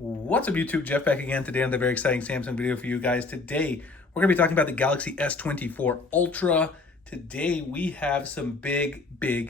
What's up YouTube, Jeff back again today on the very exciting Samsung video for you guys. Today, we're gonna be talking about the Galaxy S24 Ultra. Today, we have some big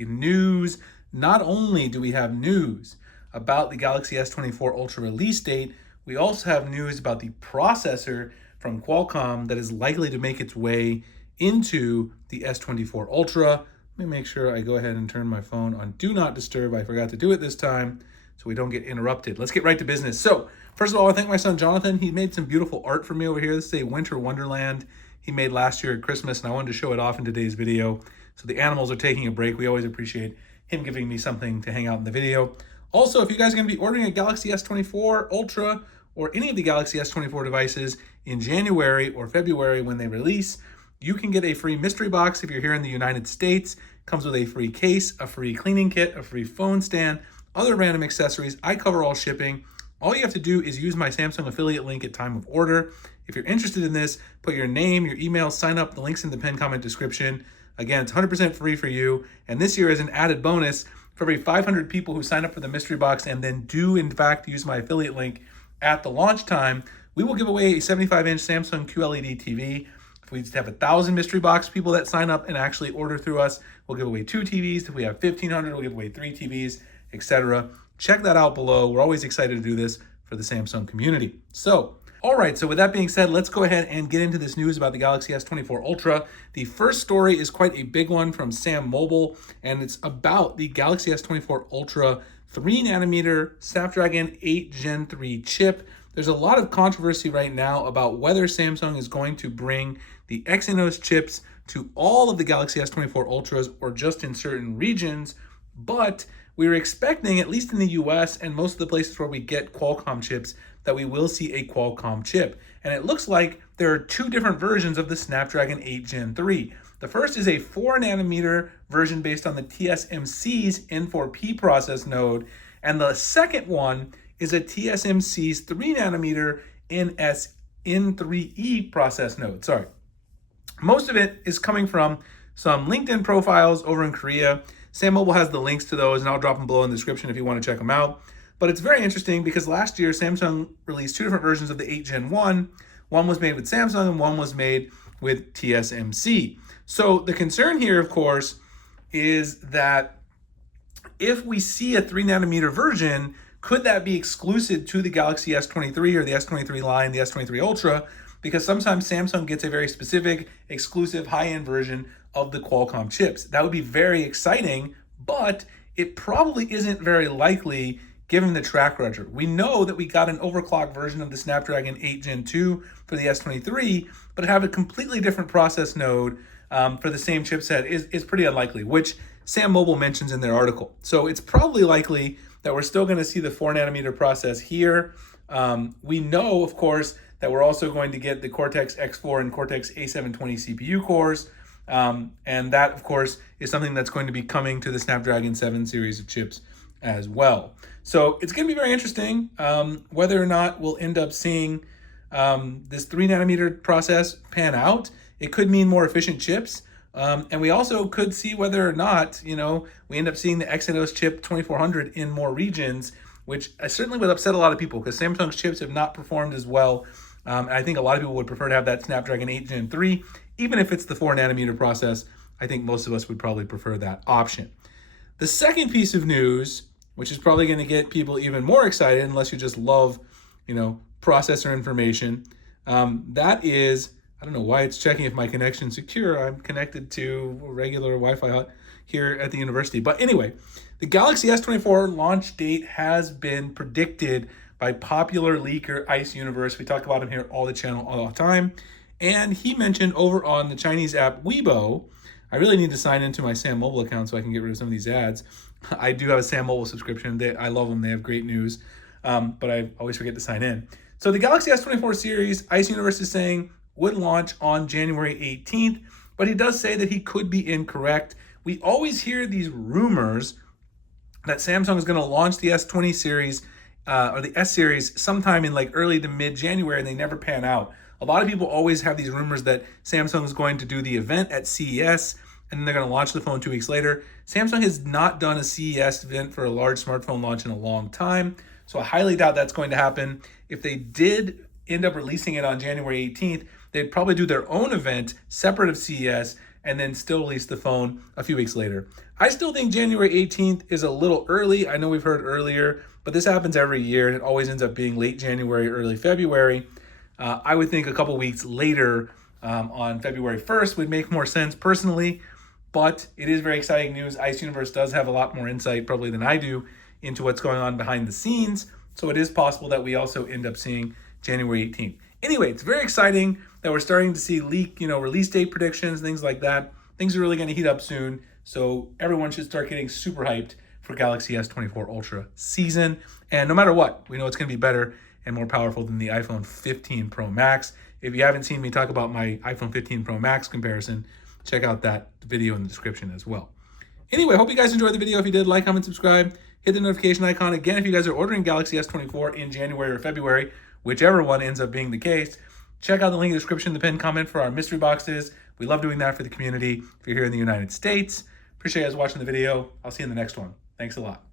news. Not only do we have news about the Galaxy S24 Ultra release date, we also have news about the processor from Qualcomm that is likely to make its way into the S24 Ultra. Let me make sure I go ahead and turn my phone on Do Not Disturb. I forgot to do it this time, so we don't get interrupted. Let's get right to business. So, first of all, I thank my son Jonathan. He made some beautiful art for me over here. This is a winter wonderland he made last year at Christmas, and I wanted to show it off in today's video. So the animals are taking a break. We always appreciate him giving me something to hang out in the video. Also, if you guys are going to be ordering a Galaxy S24 Ultra or any of the Galaxy S24 devices in January or February when they release, you can get a free mystery box if you're here in the United States. It comes with a free case, a free cleaning kit, a free phone stand, other random accessories. I cover all shipping. All you have to do is use my Samsung affiliate link at time of order. If you're interested in this, put your name, your email, sign up. The link's in the pinned comment description. Again, it's 100% free for you. And this year, as an added bonus, for every 500 people who sign up for the mystery box and then do, in fact, use my affiliate link at the launch time, we will give away a 75-inch Samsung QLED TV. If we just have 1,000 mystery box people that sign up and actually order through us, we'll give away 2 TVs. If we have 1,500, we'll give away 3 TVs, etc. Check that out below. We're always excited to do this for the Samsung community. So, all right, so with that being said, let's go ahead and get into this news about the Galaxy S24 Ultra. The first story is quite a big one from Sam Mobile, and it's about the Galaxy S24 Ultra 3nm Snapdragon 8 Gen 3 chip. There's a lot of controversy right now about whether Samsung is going to bring the Exynos chips to all of the Galaxy S24 Ultras or just in certain regions, but we were expecting, at least in the US and most of the places where we get Qualcomm chips, that we will see a Qualcomm chip. And it looks like there are 2 different versions of the Snapdragon 8 Gen 3. The first is a 4nm version based on the TSMC's N4P process node, and the second one is a TSMC's 3nm N3E process node. Sorry. Most of it is coming from some LinkedIn profiles over in Korea. Sam Mobile has the links to those, and I'll drop them below in the description if you want to check them out. But it's very interesting because last year, Samsung released 2 different versions of the 8 Gen 1. One was made with Samsung and one was made with TSMC. So the concern here, of course, is that if we see a 3nm version, could that be exclusive to the Galaxy S23 or the S23 line, the S23 Ultra? Because sometimes Samsung gets a very specific, exclusive, high-end version of the Qualcomm chips. That would be very exciting, but it probably isn't very likely given the track record. We know that we got an overclocked version of the Snapdragon 8 Gen 2 for the S23, but to have a completely different process node for the same chipset is pretty unlikely, which Sam Mobile mentions in their article. So it's probably likely that we're still going to see the 4nm process here. We know, of course, that we're also going to get the Cortex X4 and Cortex A720 CPU cores. And that, of course, is something that's going to be coming to the Snapdragon 7 series of chips as well. So it's going to be very interesting whether or not we'll end up seeing this 3nm process pan out. It could mean more efficient chips. And we also could see whether or not, we end up seeing the Exynos chip 2400 in more regions, which certainly would upset a lot of people because Samsung's chips have not performed as well. And I think a lot of people would prefer to have that Snapdragon 8 Gen 3. Even if it's the 4nm process, I think most of us would probably prefer that option. The second piece of news, which is probably going to get people even more excited unless you just love, processor information, that is, I don't know why it's checking if my connection's secure. I'm connected to regular Wi-Fi here at the university. But anyway, the Galaxy S24 launch date has been predicted by popular leaker Ice Universe. We talk about him here all the channel all the time. And he mentioned over on the Chinese app Weibo, I really need to sign into my Sam Mobile account so I can get rid of some of these ads. I do have a Sam Mobile subscription. I love them. They have great news. But I always forget to sign in. So the Galaxy S24 series, Ice Universe is saying, would launch on January 18th. But he does say that he could be incorrect. We always hear these rumors that Samsung is going to launch the S20 series or the S series sometime in like early to mid-January, and they never pan out. A lot of people always have these rumors that Samsung is going to do the event at CES and then they're going to launch the phone 2 weeks later. Samsung has not done a CES event for a large smartphone launch in a long time. So I highly doubt that's going to happen. If they did end up releasing it on January 18th, they'd probably do their own event separate of CES and then still release the phone a few weeks later. I still think January 18th is a little early. I know we've heard earlier, but this happens every year and it always ends up being late January, early February. I would think a couple weeks later on February 1st would make more sense personally, but it is very exciting news. Ice Universe does have a lot more insight probably than I do into what's going on behind the scenes. So it is possible that we also end up seeing January 18th. Anyway, it's very exciting that we're starting to see leak, release date predictions, things like that. Things are really going to heat up soon. So everyone should start getting super hyped for Galaxy S24 Ultra season. And no matter what, we know it's going to be better and more powerful than the iPhone 15 Pro Max. If you haven't seen me talk about my iPhone 15 Pro Max comparison, check out that video in the description as well. Anyway, hope you guys enjoyed the video. If you did, like, comment, subscribe, hit the notification icon. Again, if you guys are ordering Galaxy S24 in January or February, whichever one ends up being the case, check out the link in the description, the pinned comment for our mystery boxes. We love doing that for the community if you're here in the United States. Appreciate you guys watching the video. I'll see you in the next one. Thanks a lot.